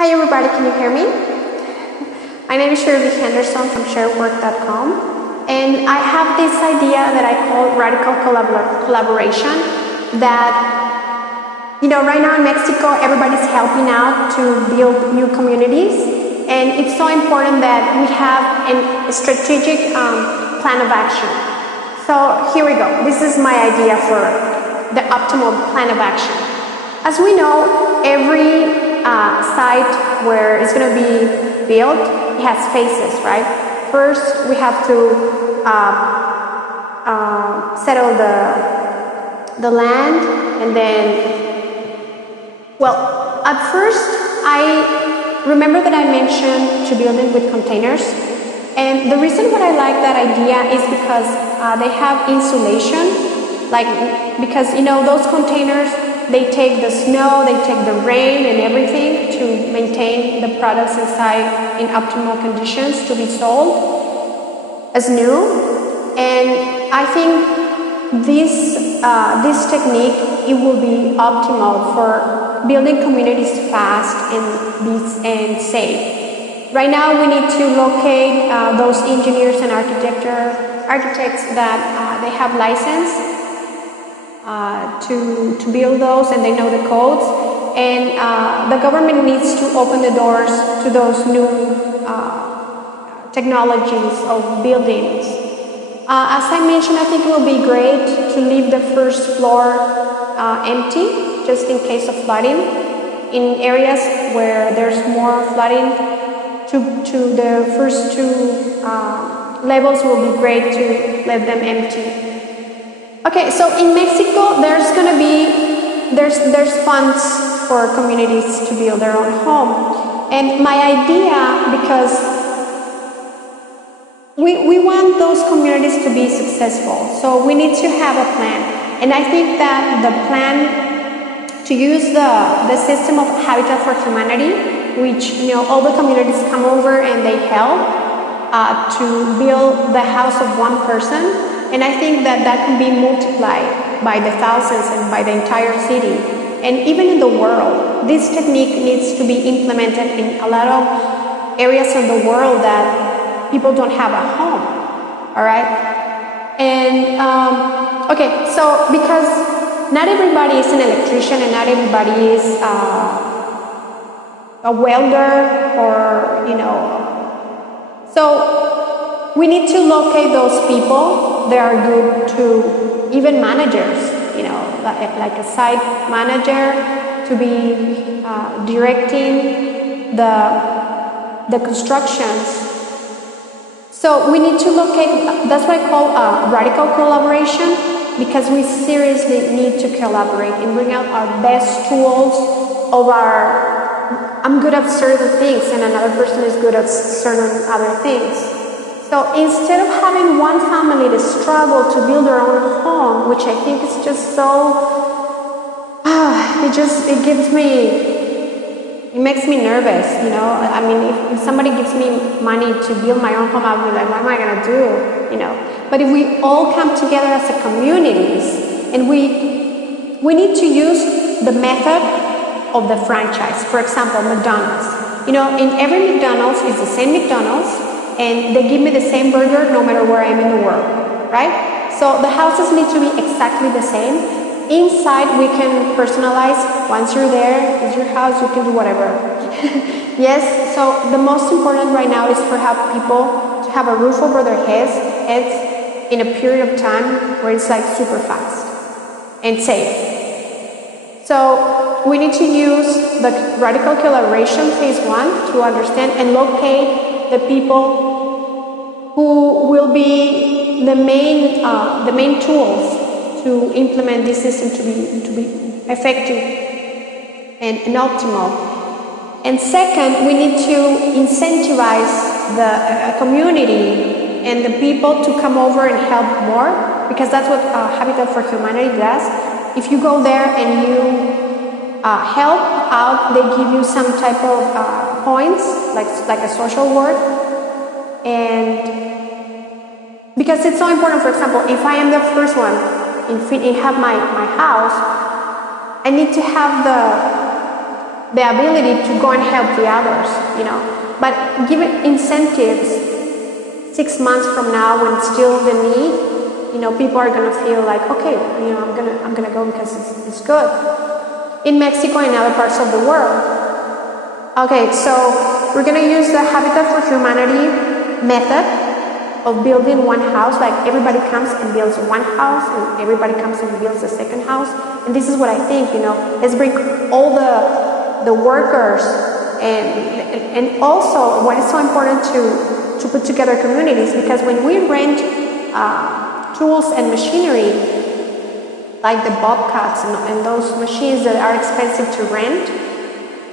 Hi everybody, can you hear me? My name is Shirley Henderson from sharework.com, and I have this idea that I call radical collaboration that, right now in Mexico, everybody's helping out to build new communities, and it's so important that we have a strategic plan of action. So here we go. This is my idea for the optimal plan of action. As we know, every site where it's going to be built, it has phases, right? First, we have to settle the land, and then, well, at first, I remember that I mentioned to build it with containers, and the reason why I like that idea is because they have insulation, because those containers, they take the snow, they take the rain and everything to maintain the products inside in optimal conditions to be sold as new. And I think this technique, it will be optimal for building communities fast and safe. Right now we need to locate those engineers and architects that they have license to build those, and they know the codes, and the government needs to open the doors to those new technologies of buildings. As I mentioned, I think it will be great to leave the first floor empty, just in case of flooding. In areas where there's more flooding, to the first two levels will be great to let them empty. Okay, so in Mexico, there's funds for communities to build their own home. And my idea, because we want those communities to be successful, so we need to have a plan. And I think that the plan to use the system of Habitat for Humanity, which all the communities come over and they help to build the house of one person. And I think that can be multiplied by the thousands and by the entire city. And even in the world, this technique needs to be implemented in a lot of areas of the world that people don't have a home. All right? And, okay, so because not everybody is an electrician and not everybody is a welder or, so we need to locate those people. They are good to even managers, like a site manager, to be directing the constructions. So we need to locate, that's what I call radical collaboration, because we seriously need to collaborate and bring out our best tools of I'm good at certain things and another person is good at certain other things. So instead of having one family to struggle to build their own home, which I think is just so, it makes me nervous, I mean, if somebody gives me money to build my own home, I'll be like, what am I going to do, But if we all come together as a communities, and we need to use the method of the franchise. For example, McDonald's. In every McDonald's, it's the same McDonald's, and they give me the same burger no matter where I am in the world, right? So the houses need to be exactly the same. Inside, we can personalize. Once you're there, it's your house, you can do whatever. Yes, so the most important right now is for people to have a roof over their heads in a period of time where it's like super fast and safe. So we need to use the radical collaboration phase 1 to understand and locate the people who will be the main tools to implement this system to be effective and optimal. And second, we need to incentivize the community and the people to come over and help more, because that's what Habitat for Humanity does. If you go there and you help out, they give you some type of points, like a social work. And because it's so important, for example, if I am the first one and have my house, I need to have the ability to go and help the others, you know. But give it incentives 6 months from now when still the need, you know, people are gonna feel like, okay, you know, I'm gonna go because it's good. In Mexico and other parts of the world. Okay, so we're gonna use the Habitat for Humanity method of building one house. Like everybody comes and builds one house, and everybody comes and builds a second house. And this is what I think, you know, let's bring all the workers, and also what is so important to put together communities, because when we rent tools and machinery, like the bobcats and those machines that are expensive to rent,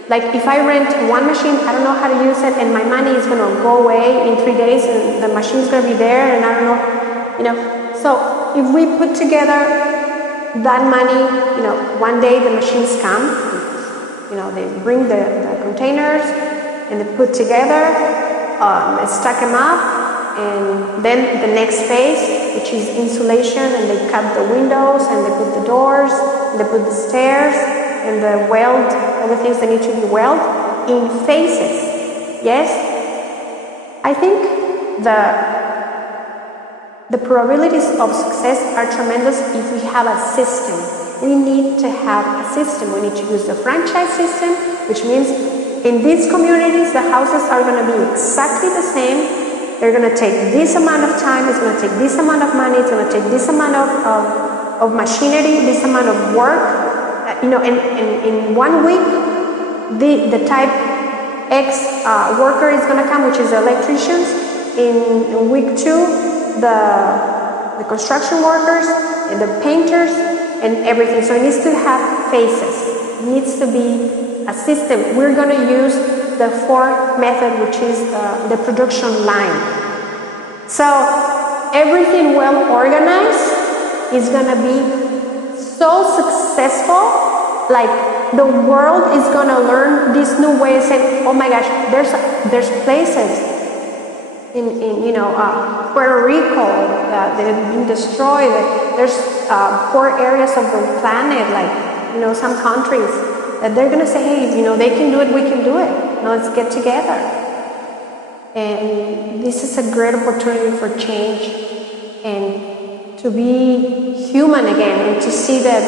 like if I rent one machine, I don't know how to use it, and my money is going to go away in 3 days, and the machine's going to be there, and I don't know, you know. So if we put together that money, you know, one day the machines come, you know, they bring the containers and they put together, they stack them up, and then the next phase, which is insulation, and they cut the windows, and they put the doors, and they put the stairs, and the weld, all the things that need to be welded in phases. Yes? I think the probabilities of success are tremendous if we have a system. We need to have a system. We need to use the franchise system, which means in these communities, the houses are going to be exactly the same. They're going to take this amount of time, it's going to take this amount of money, it's going to take this amount of machinery, this amount of work. You know, in 1 week, the type X worker is going to come, which is the electricians. In week 2, the construction workers, and the painters, and everything. So it needs to have phases. It needs to be a system. We're going to use the 4th method, which is the production line. So everything well organized is going to be so successful, like the world is going to learn this new way of saying, oh my gosh, there's places in you know, Puerto Rico that have been destroyed. There's poor areas of the planet, like, you know, some countries that they're going to say, hey, you know, they can do it, we can do it. Now let's get together. And this is a great opportunity for change and to be human again, and to see that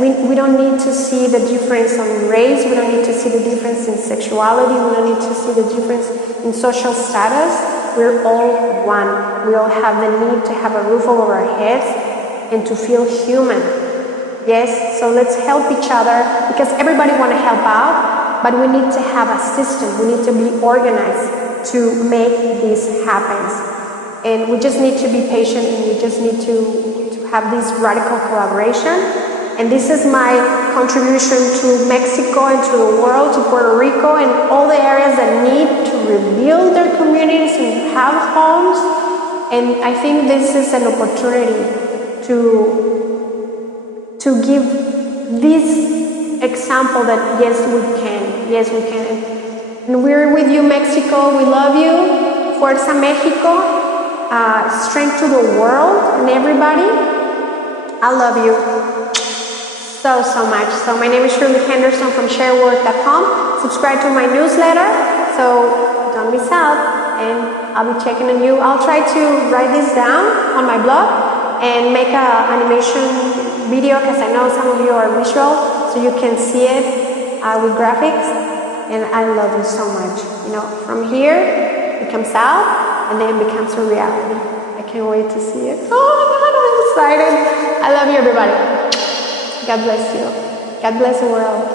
we don't need to see the difference on race, we don't need to see the difference in sexuality, we don't need to see the difference in social status. We're all one. We all have the need to have a roof over our heads and to feel human. Yes, so let's help each other, because everybody wants to help out, but we need to have a system. We need to be organized to make this happen. And we just need to be patient, and we just need to have this radical collaboration. And this is my contribution to Mexico and to the world, to Puerto Rico, and all the areas that need to rebuild their communities and have homes. And I think this is an opportunity to give this example that yes, we can. Yes, we can. And we're with you, Mexico. We love you. Fuerza Mexico. Strength to the world and everybody. I love you so much. So my name is Shirley Henderson from sharework.com. Subscribe to my newsletter so don't miss out, and I'll be checking on you. I'll try to write this down on my blog and make an animation video, because I know some of you are visual, so you can see it with graphics. And I love you so much. You know, from here it comes out and then it becomes a reality. I can't wait to see it. Oh my God, I'm excited. I love you, everybody. God bless you. God bless the world.